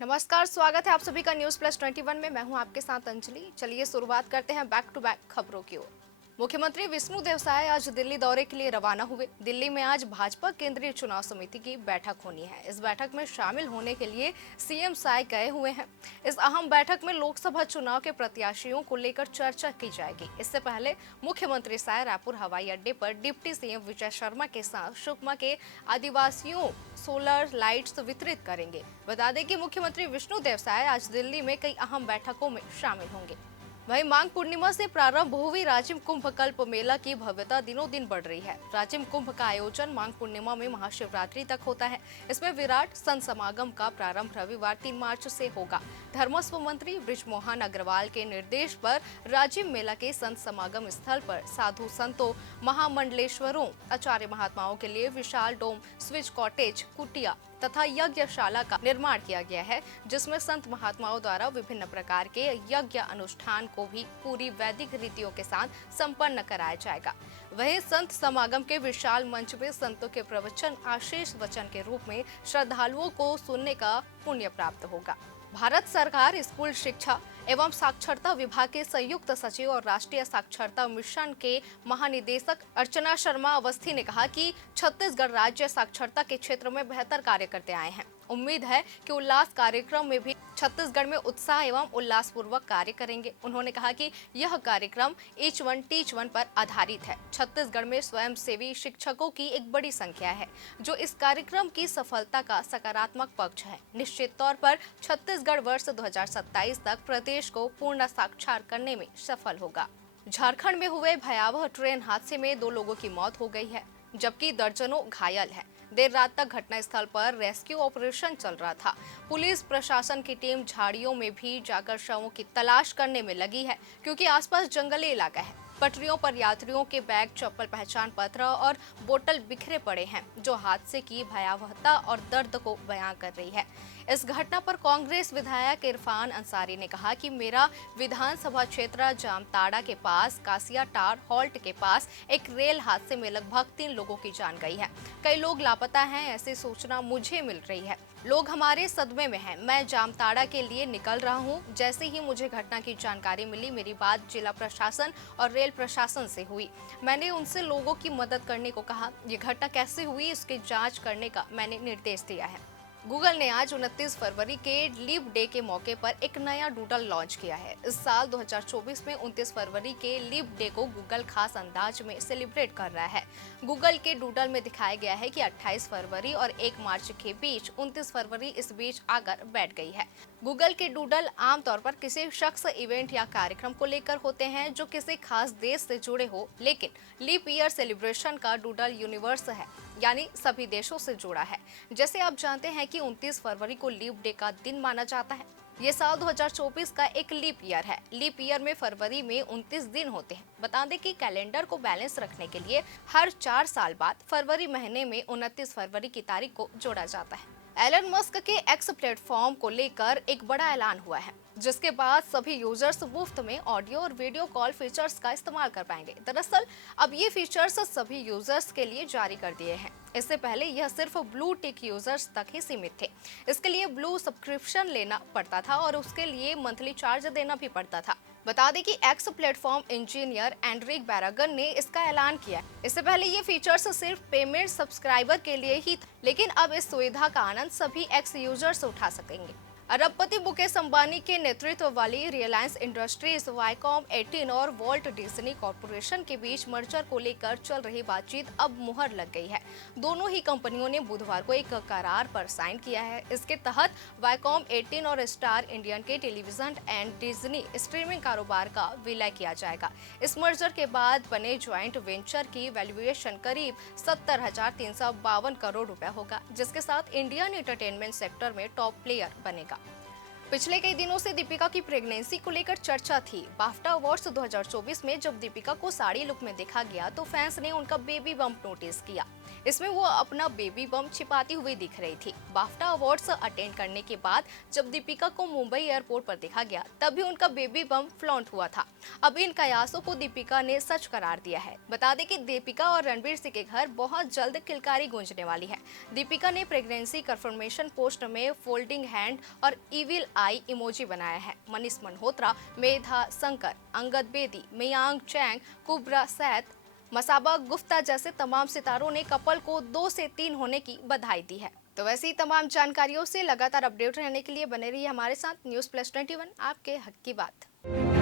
नमस्कार, स्वागत है आप सभी का न्यूज प्लस 21 में। मैं हूं आपके साथ अंजलि। चलिए शुरुआत करते हैं बैक टू बैक खबरों की ओर। मुख्यमंत्री विष्णुदेव साय आज दिल्ली दौरे के लिए रवाना हुए। दिल्ली में आज भाजपा केंद्रीय चुनाव समिति की बैठक होनी है। इस बैठक में शामिल होने के लिए सीएम साय गए हुए हैं। इस अहम बैठक में लोकसभा चुनाव के प्रत्याशियों को लेकर चर्चा की जाएगी। इससे पहले मुख्यमंत्री साय रायपुर हवाई अड्डे पर डिप्टी सीएम विजय शर्मा के साथ सुकमा के आदिवासियों सोलर लाइट्स वितरित करेंगे। बता दें कि मुख्यमंत्री विष्णुदेव साय आज दिल्ली में कई अहम बैठकों में शामिल होंगे। वहीं माघ पूर्णिमा से प्रारंभ हुई राजिम कुंभ कल्प मेला की भव्यता दिनों दिन बढ़ रही है। राजिम कुंभ का आयोजन माघ पूर्णिमा में महाशिवरात्रि तक होता है। इसमें विराट संत समागम का प्रारंभ रविवार 3 मार्च से होगा। धर्मस्व मंत्री बृजमोहन अग्रवाल के निर्देश पर राजिम मेला के संत समागम स्थल पर साधु संतों, महामंडलेश्वरों, आचार्य महात्माओं के लिए विशाल डोम, स्विच कॉटेज, कुटिया तथा यज्ञशाला का निर्माण किया गया है, जिसमें संत महात्माओं द्वारा विभिन्न प्रकार के यज्ञ अनुष्ठान को भी पूरी वैदिक रीतियों के साथ संपन्न कराया जाएगा। वहीं संत समागम के विशाल मंच में संतों के प्रवचन आशीष वचन के रूप में श्रद्धालुओं को सुनने का पुण्य प्राप्त होगा। भारत सरकार स्कूल शिक्षा एवं साक्षरता विभाग के संयुक्त सचिव और राष्ट्रीय साक्षरता मिशन के महानिदेशक अर्चना शर्मा अवस्थी ने कहा कि छत्तीसगढ़ राज्य साक्षरता के क्षेत्र में बेहतर कार्य करते आए हैं। उम्मीद है कि उल्लास कार्यक्रम में भी छत्तीसगढ़ में उत्साह एवं उल्लासपूर्वक कार्य करेंगे। उन्होंने कहा कि यह कार्यक्रम ईच वन टीच वन पर आधारित है। छत्तीसगढ़ में स्वयंसेवी शिक्षकों की एक बड़ी संख्या है, जो इस कार्यक्रम की सफलता का सकारात्मक पक्ष है। निश्चित तौर पर छत्तीसगढ़ वर्ष 2027 तक प्रदेश को पूर्ण साक्षर करने में सफल होगा। झारखंड में हुए भयावह ट्रेन हादसे में 2 लोगों की मौत हो गई है, जबकि दर्जनों घायल हैं। देर रात तक घटनास्थल पर रेस्क्यू ऑपरेशन चल रहा था। पुलिस प्रशासन की टीम झाड़ियों में भी जाकर शवों की तलाश करने में लगी है, क्योंकि आसपास जंगली इलाका है। पटरियों पर यात्रियों के बैग, चप्पल, पहचान पत्र और बोतल बिखरे पड़े हैं, जो हादसे की भयावहता और दर्द को बयां कर रही है। इस घटना पर कांग्रेस विधायक इरफान अंसारी ने कहा कि मेरा विधानसभा क्षेत्र जामताड़ा के पास कासियाटार हॉल्ट के पास एक रेल हादसे में लगभग 3 लोगों की जान गई है। कई लोग लापता हैं, ऐसी सूचना मुझे मिल रही है। लोग हमारे सदमे में हैं। मैं जामताड़ा के लिए निकल रहा हूं। जैसे ही मुझे घटना की जानकारी मिली, मेरी बात जिला प्रशासन और रेल प्रशासन से हुई। मैंने उनसे लोगों की मदद करने को कहा। ये घटना कैसे हुई, इसकी जांच करने का मैंने निर्देश दिया है। गूगल ने आज 29 फरवरी के लीप डे के मौके पर एक नया डूडल लॉन्च किया है। इस साल 2024 में 29 फरवरी के लीप डे को गूगल खास अंदाज में सेलिब्रेट कर रहा है। गूगल के डूडल में दिखाया गया है कि 28 फरवरी और 1 मार्च के बीच 29 फरवरी इस बीच आकर बैठ गई है। गूगल के डूडल आमतौर पर किसी शख्स, इवेंट या कार्यक्रम को लेकर होते हैं जो किसी खास देश से जुड़े हो, लेकिन लीप ईयर सेलिब्रेशन का डूडल यूनिवर्स है, यानी सभी देशों से जुड़ा है। जैसे आप जानते हैं कि 29 फरवरी को लीप डे का दिन माना जाता है। ये साल 2024 का एक लीप ईयर है। लीप ईयर में फरवरी में 29 दिन होते हैं। बता दें कि कैलेंडर को बैलेंस रखने के लिए हर 4 साल बाद फरवरी महीने में 29 फरवरी की तारीख को जोड़ा जाता है। एलन मस्क के एक्स प्लेटफॉर्म को लेकर एक बड़ा ऐलान हुआ है, जिसके बाद सभी यूजर्स मुफ्त में ऑडियो और वीडियो कॉल फीचर्स का इस्तेमाल कर पाएंगे। दरअसल अब ये फीचर्स सभी यूजर्स के लिए जारी कर दिए हैं। इससे पहले यह सिर्फ ब्लू टिक यूजर्स तक ही सीमित थे। इसके लिए ब्लू सब्सक्रिप्शन लेना पड़ता था और उसके लिए मंथली चार्ज देना भी पड़ता था। बता दें कि एक्स प्लेटफॉर्म इंजीनियर एंड्रिक बैरागन ने इसका ऐलान किया। इससे पहले ये फीचर्स सिर्फ पेमेंट सब्सक्राइबर के लिए ही था, लेकिन अब इस सुविधा का आनंद सभी एक्स यूजर्स उठा सकेंगे। अरबपति मुकेश अंबानी के नेतृत्व वाली रिलायंस इंडस्ट्रीज, वाईकॉम 18 और वॉल्ट डिज्नी कॉर्पोरेशन के बीच मर्जर को लेकर चल रही बातचीत अब मुहर लग गई है। दोनों ही कंपनियों ने बुधवार को एक करार पर साइन किया है। इसके तहत वाईकॉम 18 और स्टार इंडियन के टेलीविजन एंड डिज्नी स्ट्रीमिंग कारोबार का विलय किया जाएगा। इस मर्जर के बाद बने ज्वाइंट वेंचर की वैल्यूएशन करीब 70,352 करोड़ रुपए होगा, जिसके साथ इंडियन एंटरटेनमेंट सेक्टर में टॉप प्लेयर बनेगा। पिछले कई दिनों से दीपिका की प्रेगनेंसी को लेकर चर्चा थी। बाफ्टा अवार्ड्स 2024 में जब दीपिका को साड़ी लुक में देखा गया तो फैंस ने उनका बेबी बम्प नोटिस किया। इसमें वो अपना बेबी बम छिपाती हुई दिख रही थी। बाफ्टा अवार्ड्स अटेंड करने के बाद जब दीपिका को मुंबई एयरपोर्ट पर देखा गया, तब भी उनका बेबी बम फ्लॉन्ट हुआ था। अब इन कयासों को दीपिका ने सच करार दिया है। बता दें कि दीपिका और रणवीर सिंह के घर बहुत जल्द किलकारी गूंजने वाली है। दीपिका ने प्रेगनेंसी कंफर्मेशन पोस्ट में फोल्डिंग हैंड और इविल आई इमोजी बनाया है। मनीष मल्होत्रा, मेधा शंकर, अंगद बेदी, मयांक चैंग, कुब्रा सैद, मसाबा गुफ्ता जैसे तमाम सितारों ने कपल को 2 से 3 होने की बधाई दी है। तो वैसे ही तमाम जानकारियों से लगातार अपडेट रहने के लिए बने रहिए हमारे साथ। न्यूज़ प्लस 21, आपके हक की बात।